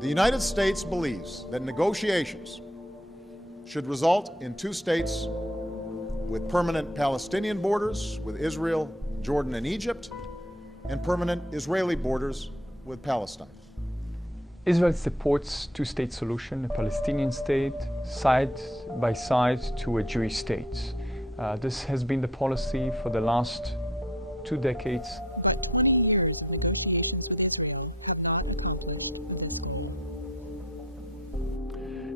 The United States believes that negotiations should result in two states with permanent Palestinian borders with Israel, Jordan, and Egypt, and permanent Israeli borders with Palestine. Israel supports two-state solution, a Palestinian state, side by side to a Jewish state. This has been the policy for the last 2 decades.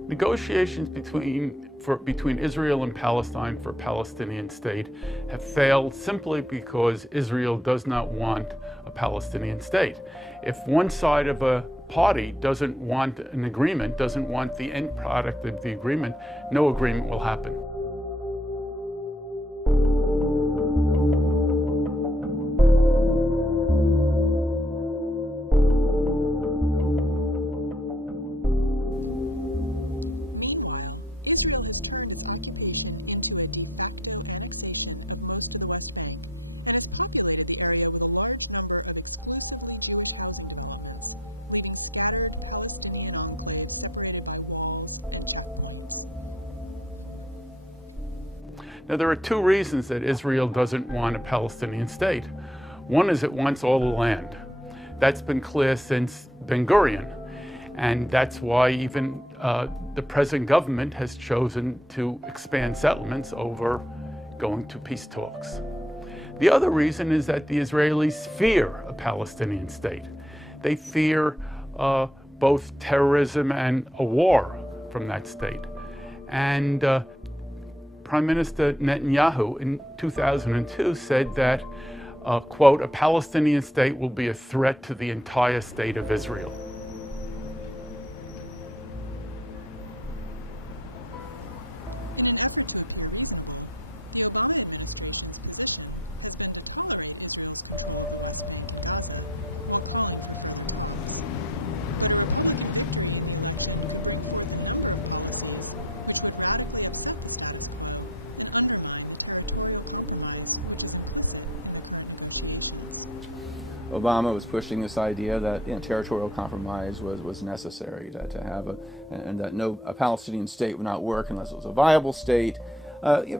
Negotiations between Israel and Palestine for a Palestinian state have failed simply because Israel does not want a Palestinian state. If one side of a party doesn't want an agreement, doesn't want the end product of the agreement, no agreement will happen. Now, there are 2 reasons that Israel doesn't want a Palestinian state. One is it wants all the land. That's been clear since Ben Gurion. And that's why even the present government has chosen to expand settlements over going to peace talks. The other reason is that the Israelis fear a Palestinian state. They fear both terrorism and a war from that state. And Prime Minister Netanyahu in 2002 said that, quote, a Palestinian state will be a threat to the entire state of Israel. Obama was pushing this idea that territorial compromise was necessary to have and that a Palestinian state would not work unless it was a viable state.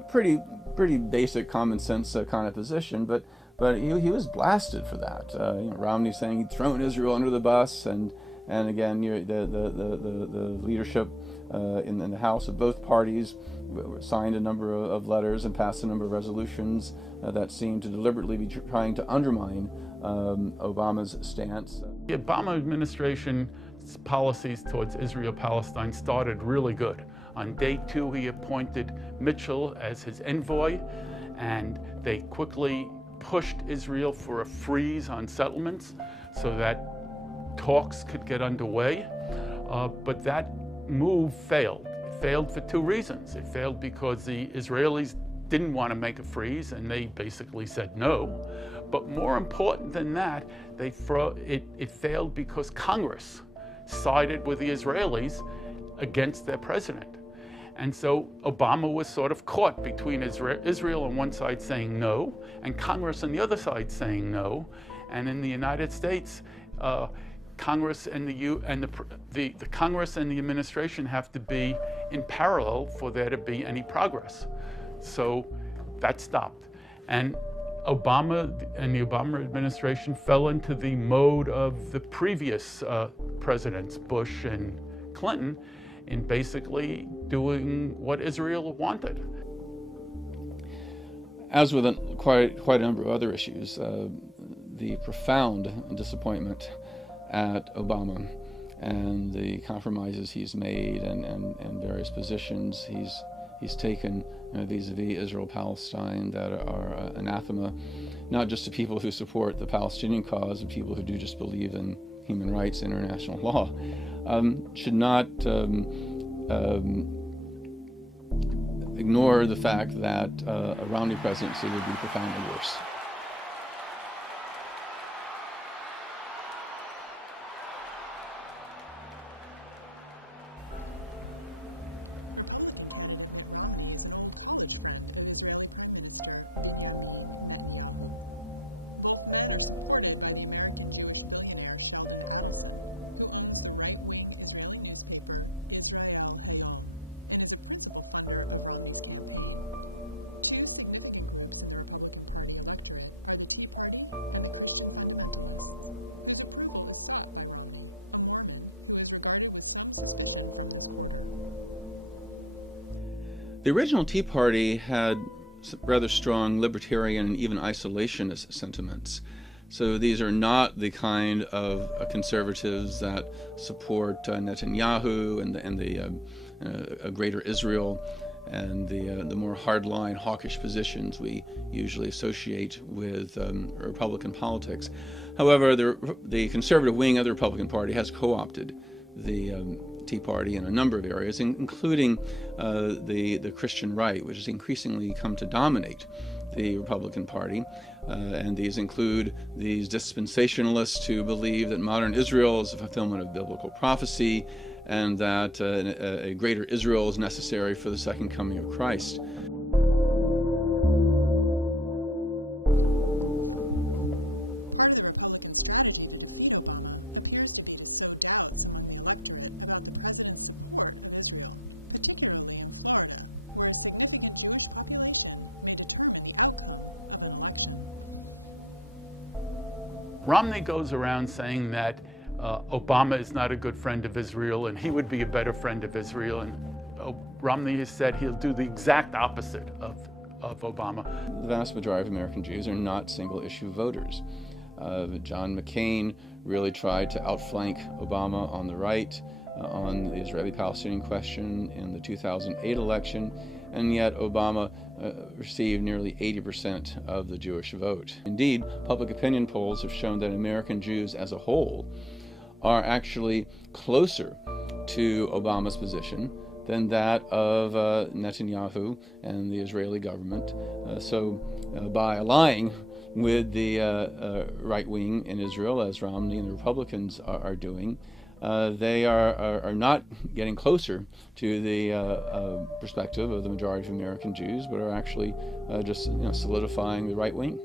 Pretty basic common sense kind of position, but he was blasted for that. Romney saying he'd thrown Israel under the bus, and again the leadership in the House of both parties signed a number of letters and passed a number of resolutions that seemed to deliberately be trying to undermine Obama's stance. The Obama administration's policies towards Israel-Palestine started really good. On day 2, he appointed Mitchell as his envoy, and they quickly pushed Israel for a freeze on settlements so that talks could get underway. But that move failed. It failed for 2 reasons. It failed because the Israelis didn't want to make a freeze, and they basically said no. But more important than that, it failed because Congress sided with the Israelis against their president. And so Obama was sort of caught between Israel on one side saying no, and Congress on the other side saying no. And in the United States, Congress and the Congress and the administration have to be in parallel for there to be any progress. So that stopped. And Obama and the Obama administration fell into the mode of the previous presidents, Bush and Clinton, in basically doing what Israel wanted. As with quite a number of other issues, the profound disappointment at Obama and the compromises he's made and various positions he's taken vis-a-vis Israel-Palestine that are anathema, not just to people who support the Palestinian cause, but people who do just believe in human rights and international law, should not ignore the fact that a Romney presidency would be profoundly worse. The original Tea Party had rather strong libertarian and even isolationist sentiments. So these are not the kind of conservatives that support Netanyahu and the Greater Israel and the more hardline, hawkish positions we usually associate with Republican politics. However, the conservative wing of the Republican Party has co-opted the Tea Party in a number of areas, including the Christian right, which has increasingly come to dominate the Republican Party. And these include these dispensationalists who believe that modern Israel is a fulfillment of biblical prophecy and that a greater Israel is necessary for the second coming of Christ. Romney goes around saying that Obama is not a good friend of Israel and he would be a better friend of Israel. And Romney has said he'll do the exact opposite of Obama. The vast majority of American Jews are not single-issue voters. John McCain really tried to outflank Obama on the right on the Israeli-Palestinian question in the 2008 election, and yet Obama received nearly 80% of the Jewish vote. Indeed, public opinion polls have shown that American Jews as a whole are actually closer to Obama's position than that of Netanyahu and the Israeli government. So by allying with the right wing in Israel, as Romney and the Republicans are doing, they are not getting closer to the perspective of the majority of American Jews, but are actually just solidifying the right wing.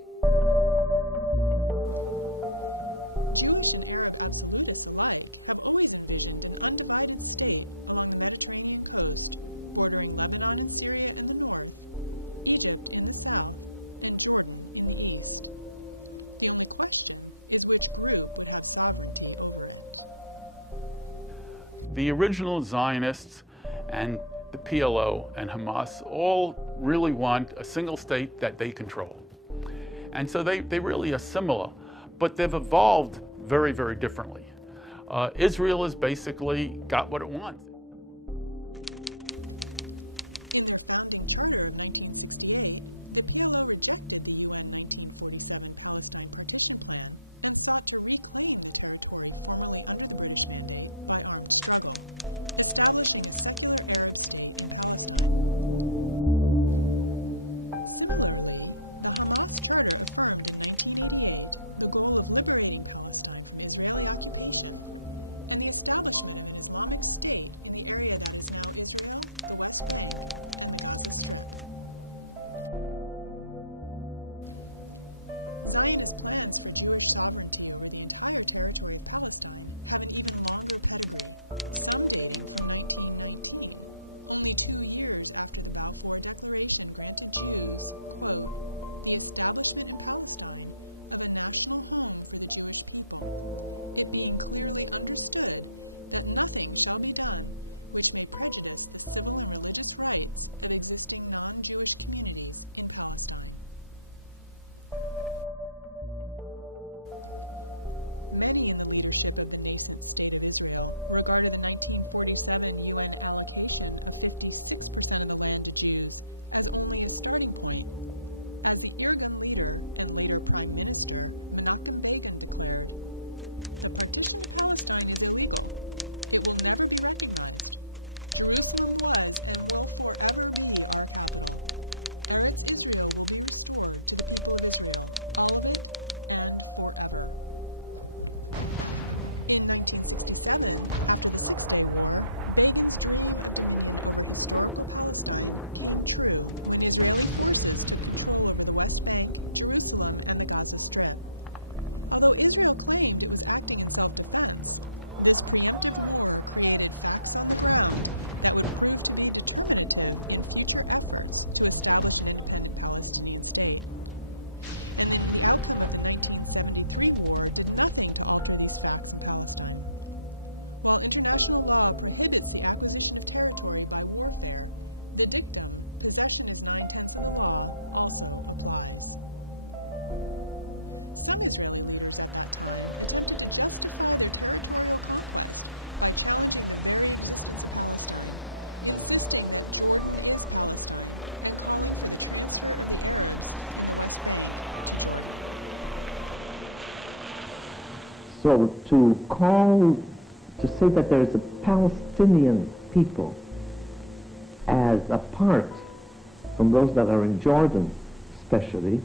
The original Zionists and the PLO and Hamas all really want a single state that they control. And so they really are similar, but they've evolved very, very differently. Israel has basically got what it wants. So to say that there is a Palestinian people as apart from those that are in Jordan especially,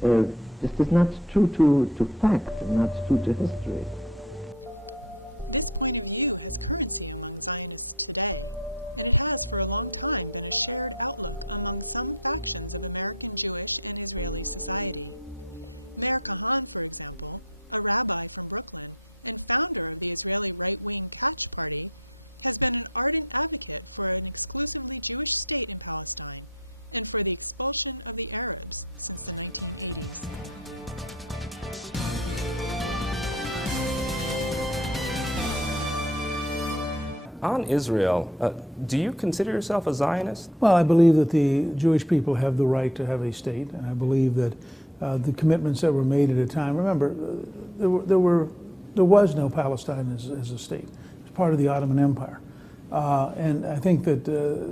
just is not true to fact and not true to history. On Israel, do you consider yourself a Zionist? Well, I believe that the Jewish people have the right to have a state, and I believe that the commitments that were made at a time, remember, there was no Palestine as a state. It was part of the Ottoman Empire. And I think that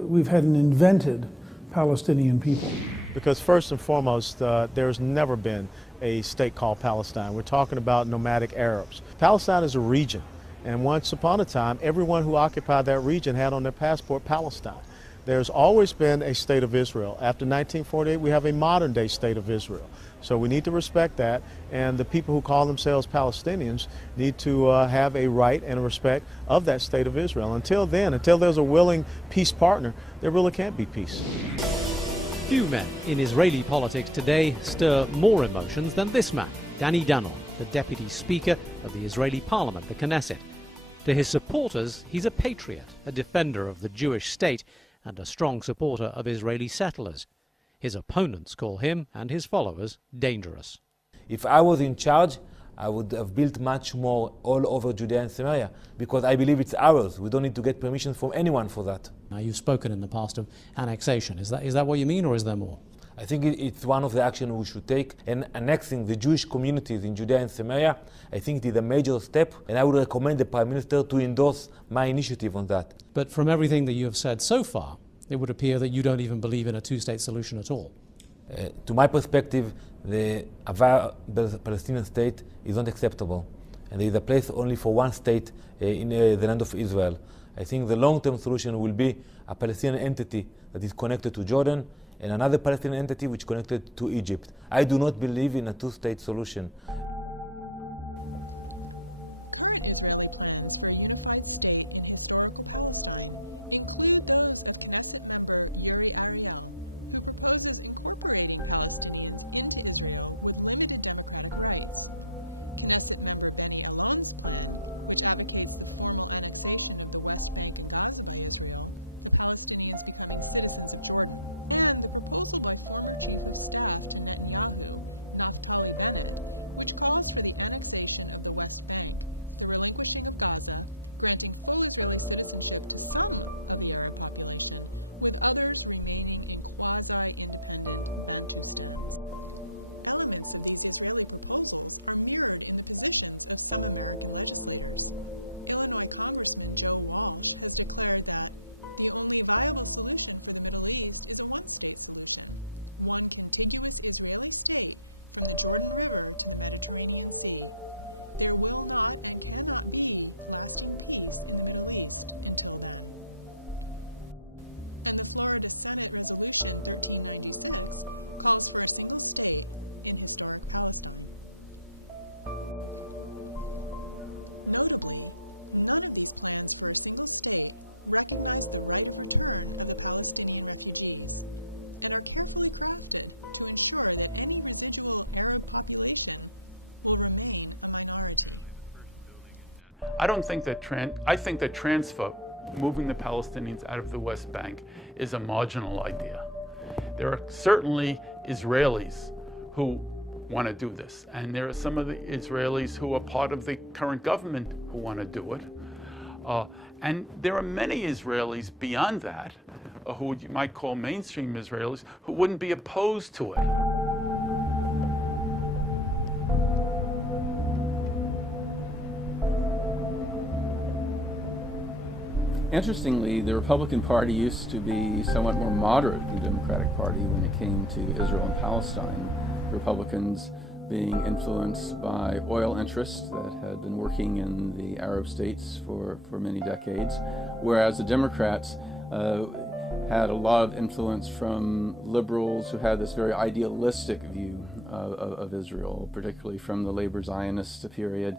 we've had an invented Palestinian people. Because first and foremost, there's never been a state called Palestine. We're talking about nomadic Arabs. Palestine is a region. And once upon a time, everyone who occupied that region had on their passport Palestine. There's always been a state of Israel. After 1948, we have a modern day state of Israel. So we need to respect that, and the people who call themselves Palestinians need to have a right and a respect of that state of Israel. Until then, until there's a willing peace partner, there really can't be peace. Few men in Israeli politics today stir more emotions than this man, Danny Danon, the Deputy Speaker of the Israeli Parliament, the Knesset. To his supporters, he's a patriot, a defender of the Jewish state, and a strong supporter of Israeli settlers. His opponents call him and his followers dangerous. If I was in charge, I would have built much more all over Judea and Samaria, because I believe it's ours. We don't need to get permission from anyone for that. Now, you've spoken in the past of annexation. Is that what you mean, or is there more? I think it's one of the actions we should take. And annexing the Jewish communities in Judea and Samaria, I think it is a major step, and I would recommend the Prime Minister to endorse my initiative on that. But from everything that you have said so far, it would appear that you don't even believe in a two-state solution at all. To my perspective, the Palestinian state is not acceptable, and there is a place only for one state in the land of Israel. I think the long-term solution will be a Palestinian entity that is connected to Jordan, and another Palestinian entity which is connected to Egypt. I do not believe in a two-state solution. I don't think that I think that transfer, moving the Palestinians out of the West Bank, is a marginal idea. There are certainly Israelis who want to do this, and there are some of the Israelis who are part of the current government who want to do it. And there are many Israelis beyond that, who you might call mainstream Israelis, who wouldn't be opposed to it. Interestingly, the Republican Party used to be somewhat more moderate than the Democratic Party when it came to Israel and Palestine. Republicans being influenced by oil interests that had been working in the Arab states for many decades, whereas the Democrats had a lot of influence from liberals who had this very idealistic view of Israel, particularly from the labor Zionist period.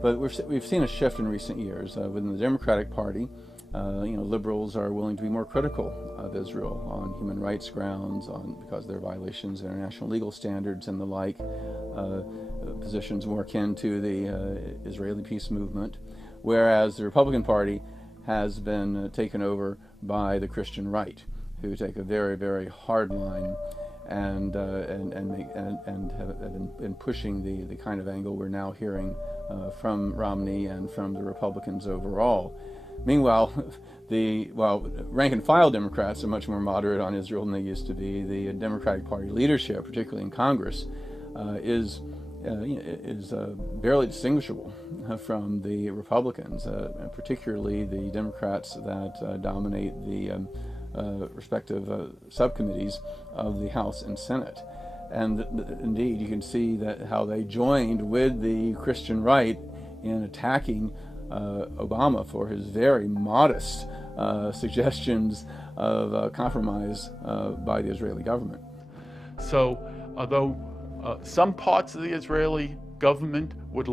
But we've seen a shift in recent years within the Democratic Party. Liberals are willing to be more critical of Israel on human rights grounds, because of their violations of international legal standards and the like, positions more akin to the Israeli peace movement, whereas the Republican Party has been taken over by the Christian right, who take a very, very hard line and have been pushing the kind of angle we're now hearing from Romney and from the Republicans overall. Meanwhile, rank-and-file Democrats are much more moderate on Israel than they used to be. The Democratic Party leadership, particularly in Congress, is barely distinguishable from the Republicans, particularly the Democrats that dominate the respective subcommittees of the House and Senate. And indeed, you can see that how they joined with the Christian right in attacking Obama for his very modest suggestions of compromise by the Israeli government. So, although some parts of the Israeli government would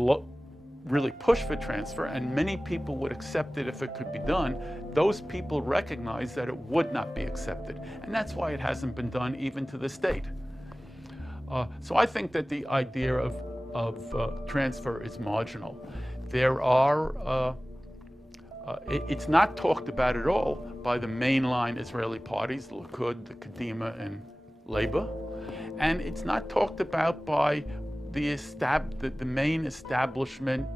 really push for transfer, and many people would accept it if it could be done, those people recognize that it would not be accepted. And that's why it hasn't been done even to this date. So I think that the idea of transfer is marginal. There are, it's not talked about at all by the mainline Israeli parties, the Likud, the Kadima, and Labour. And it's not talked about by the main establishment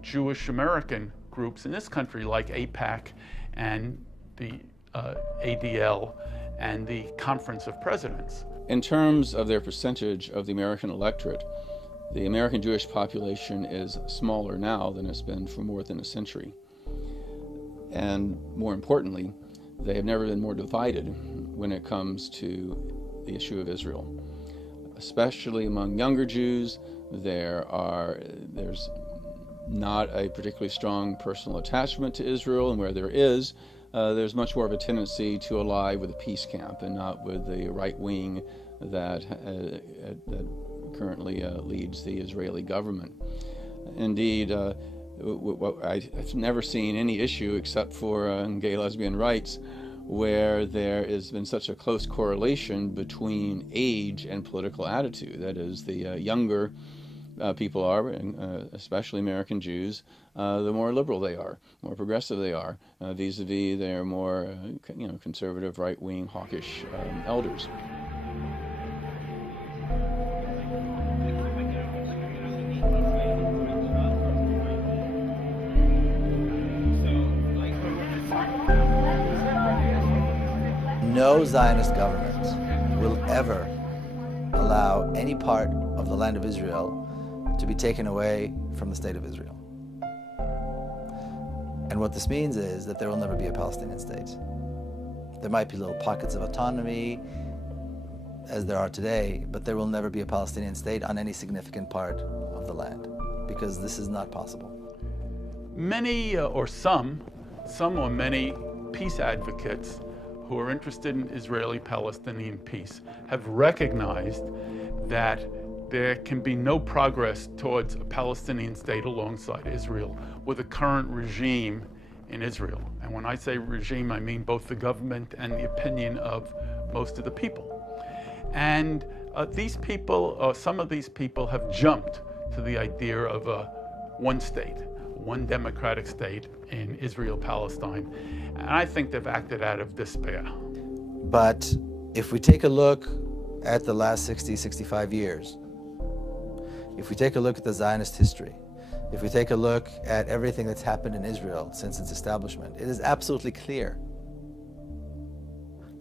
Jewish American groups in this country, like AIPAC and the ADL and the Conference of Presidents. In terms of their percentage of the American electorate, the American Jewish population is smaller now than it's been for more than a century. And more importantly, they have never been more divided when it comes to the issue of Israel. Especially among younger Jews, there's not a particularly strong personal attachment to Israel, and where there is, there's much more of a tendency to ally with the peace camp and not with the right wing that currently leads the Israeli government. Indeed, I've never seen any issue except for gay lesbian rights where there has been such a close correlation between age and political attitude. That is, the younger people are, especially American Jews, the more liberal they are, more progressive they are, vis-a-vis their more conservative, right-wing, hawkish elders. No Zionist government will ever allow any part of the land of Israel to be taken away from the state of Israel. And what this means is that there will never be a Palestinian state. There might be little pockets of autonomy, as there are today, but there will never be a Palestinian state on any significant part of the land, because this is not possible. Many or some or many peace advocates who are interested in Israeli-Palestinian peace have recognized that there can be no progress towards a Palestinian state alongside Israel with the current regime in Israel. And when I say regime, I mean both the government and the opinion of most of the people. And these people, some of these people have jumped to the idea of one state, one democratic state in Israel-Palestine. And I think they've acted out of despair. But if we take a look at the last 60, 65 years, if we take a look at the Zionist history, if we take a look at everything that's happened in Israel since its establishment, it is absolutely clear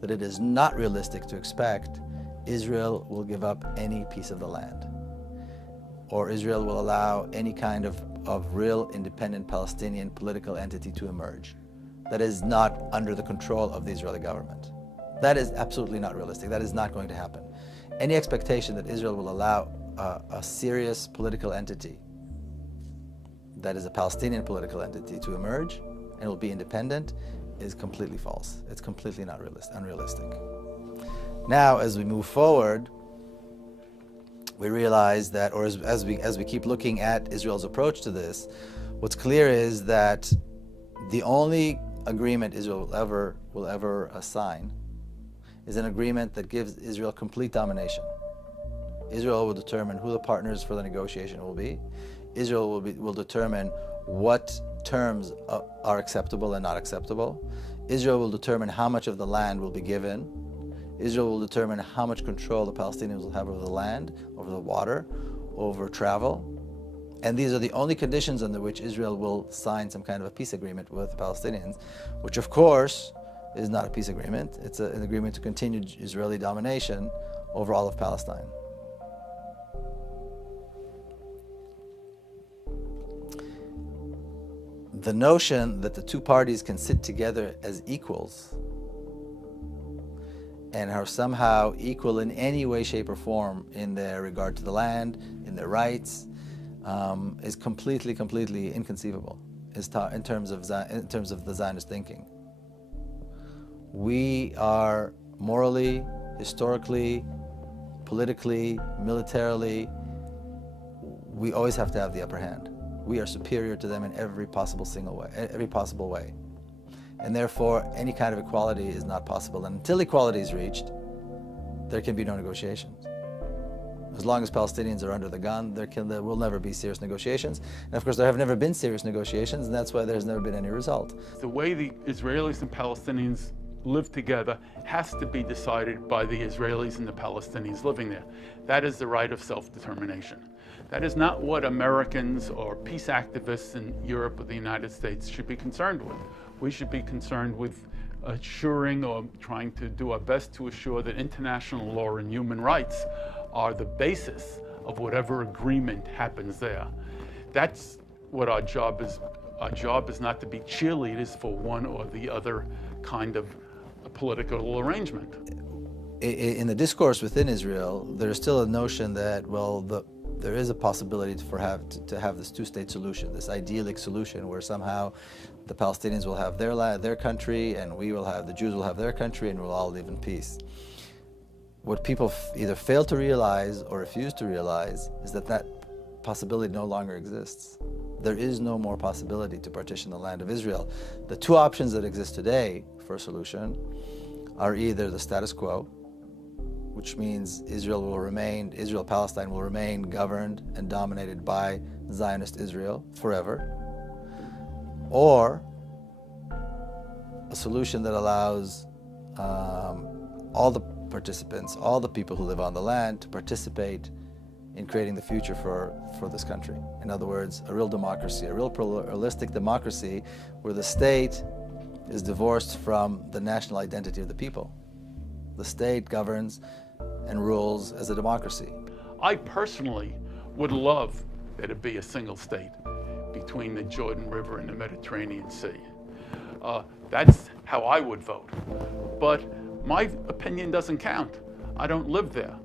that it is not realistic to expect Israel will give up any piece of the land, or Israel will allow any kind of real independent Palestinian political entity to emerge. That is not under the control of the Israeli government. That is absolutely not realistic. That is not going to happen. Any expectation that Israel will allow a serious political entity that is a Palestinian political entity to emerge and will be independent is completely false. It's completely not unrealistic. Now, as we move forward, we realize that, or as we keep looking at Israel's approach to this, what's clear is that the only agreement Israel will ever sign is an agreement that gives Israel complete domination. Israel will determine who the partners for the negotiation will be. Israel will determine what terms are acceptable and not acceptable. Israel will determine how much of the land will be given. Israel will determine how much control the Palestinians will have over the land, over the water, over travel. And these are the only conditions under which Israel will sign some kind of a peace agreement with the Palestinians, which of course is not a peace agreement. It's an agreement to continue Israeli domination over all of Palestine. The notion that the two parties can sit together as equals and are somehow equal in any way, shape, or form in their regard to the land, in their rights, is completely inconceivable in terms of the Zionist thinking. We are morally, historically, politically, militarily, we always have to have the upper hand. We are superior to them in every possible way. And therefore, any kind of equality is not possible. And until equality is reached, there can be no negotiations. As long as Palestinians are under the gun, there will never be serious negotiations. And of course, there have never been serious negotiations, and that's why there's never been any result. The way the Israelis and Palestinians live together has to be decided by the Israelis and the Palestinians living there. That is the right of self-determination. That is not what Americans or peace activists in Europe or the United States should be concerned with. We should be concerned with assuring or trying to do our best to assure that international law and human rights are the basis of whatever agreement happens there. That's what our job is. Our job is not to be cheerleaders for one or the other kind of political arrangement. In the discourse within Israel, there's still a notion that, well, there is a possibility to have this two-state solution, this idyllic solution where somehow the Palestinians will have their country and the Jews will have their country and we'll all live in peace. What people either fail to realize or refuse to realize is that that possibility no longer exists. There is no more possibility to partition the land of Israel. The two options that exist today for a solution are either the status quo, which means Israel-Palestine will remain governed and dominated by Zionist Israel forever, or a solution that allows all the participants, all the people who live on the land, to participate in creating the future for this country. In other words, a real democracy, a real pluralistic democracy where the state is divorced from the national identity of the people. The state governs and rules as a democracy. I personally would love there to be a single state between the Jordan River and the Mediterranean Sea. That's how I would vote. But my opinion doesn't count. I don't live there.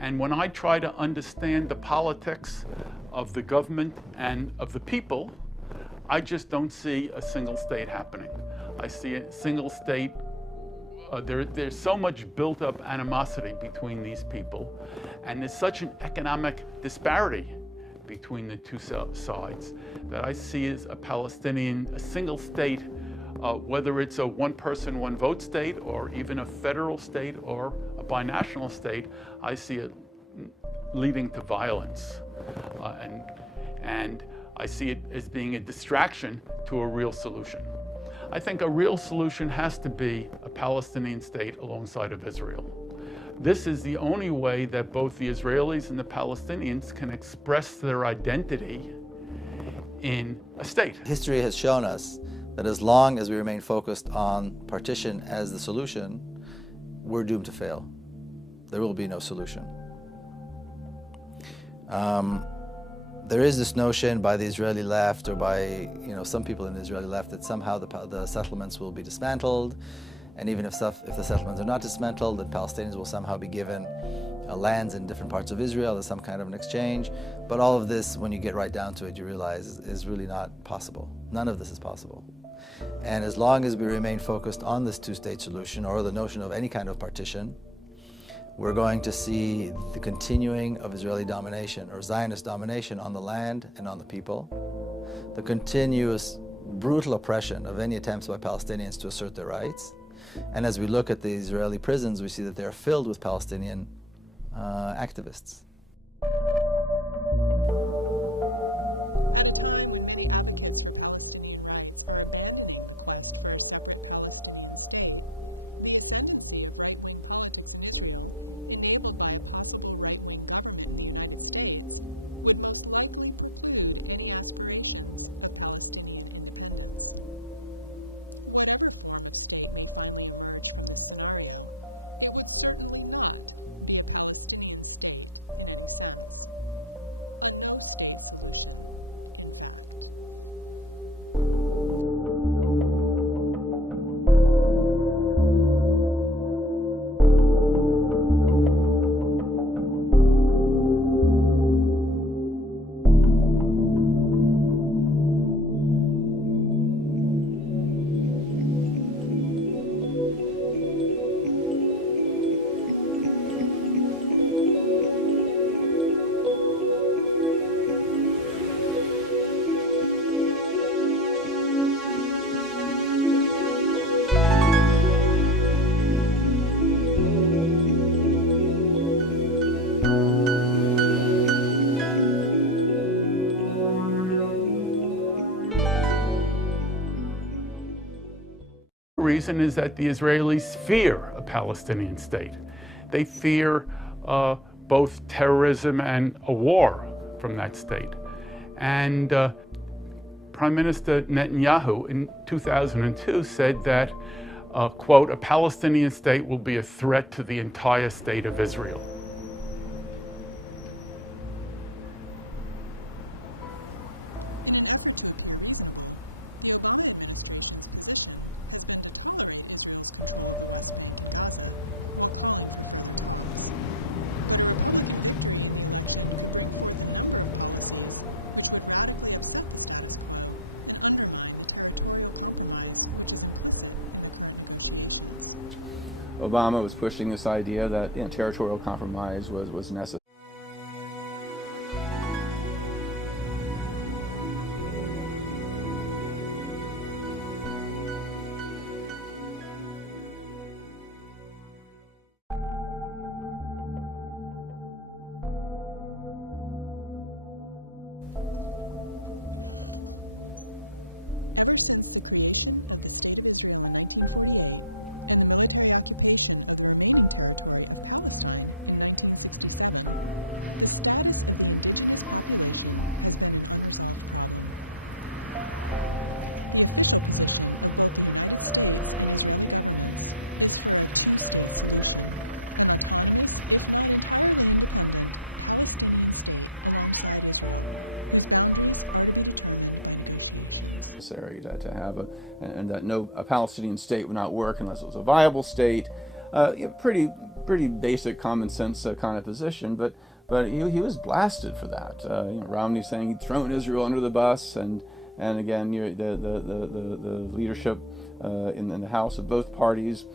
And when I try to understand the politics of the government and of the people, I just don't see a single state happening. I see a single state. There's so much built-up animosity between these people, and there's such an economic disparity between the two sides that I see as a single state, whether it's a one-person, one-vote state, or even a federal state or a binational state, I see it leading to violence. And I see it as being a distraction to a real solution. I think a real solution has to be a Palestinian state alongside of Israel. This is the only way that both the Israelis and the Palestinians can express their identity in a state. History has shown us that as long as we remain focused on partition as the solution, we're doomed to fail. There will be no solution. There is this notion by the Israeli left, or by some people in the Israeli left, that somehow the settlements will be dismantled, and even if the settlements are not dismantled, that Palestinians will somehow be given lands in different parts of Israel as some kind of an exchange. But all of this, when you get right down to it, you realize is really not possible. None of this is possible. And as long as we remain focused on this two-state solution or the notion of any kind of partition, we're going to see the continuing of Israeli domination or Zionist domination on the land and on the people, the continuous brutal oppression of any attempts by Palestinians to assert their rights. And as we look at the Israeli prisons, we see that they're filled with Palestinian activists. Reason is that the Israelis fear a Palestinian state. They fear both terrorism and a war from that state. And Prime Minister Netanyahu in 2002 said that, quote, a Palestinian state will be a threat to the entire state of Israel. Obama was pushing this idea that territorial compromise was necessary. To have and that a Palestinian state would not work unless it was a viable state. Pretty basic common sense kind of position, but he was blasted for that. Romney saying he'd thrown Israel under the bus, and again the leadership in the House of both parties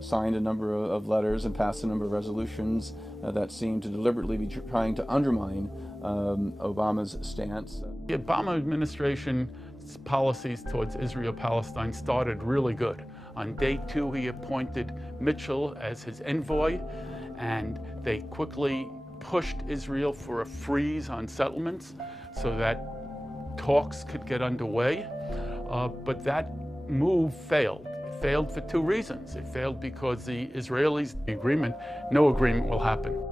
signed a number of letters and passed a number of resolutions that seemed to deliberately be trying to undermine Obama's stance. The Obama administration policies towards Israel-Palestine started really good. On day 2, he appointed Mitchell as his envoy, and they quickly pushed Israel for a freeze on settlements so that talks could get underway. But that move failed. It failed for 2 reasons. It failed because the Israelis, no agreement will happen.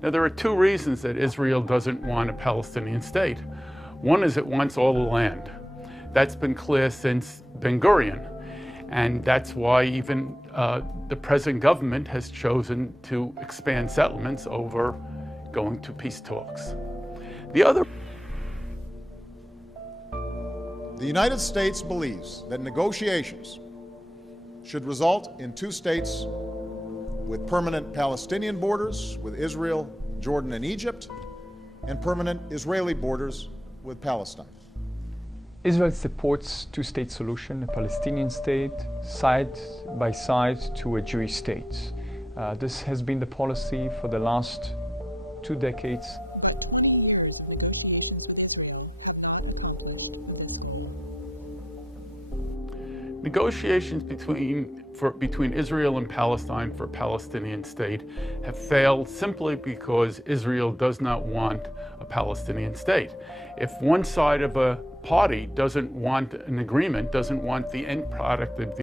Now, there are two reasons that Israel doesn't want a Palestinian state. One is it wants all the land. That's been clear since Ben Gurion. And that's why even the present government has chosen to expand settlements over going to peace talks. The United States believes that negotiations should result in two states with permanent Palestinian borders with Israel, Jordan, and Egypt, and permanent Israeli borders with Palestine. Israel supports two-state solution, a Palestinian state, side by side to a Jewish state. This has been the policy for the last 2 decades. Negotiations between Israel and Palestine for a Palestinian state have failed simply because Israel does not want a Palestinian state. If one side of a party doesn't want an agreement, doesn't want the end product of the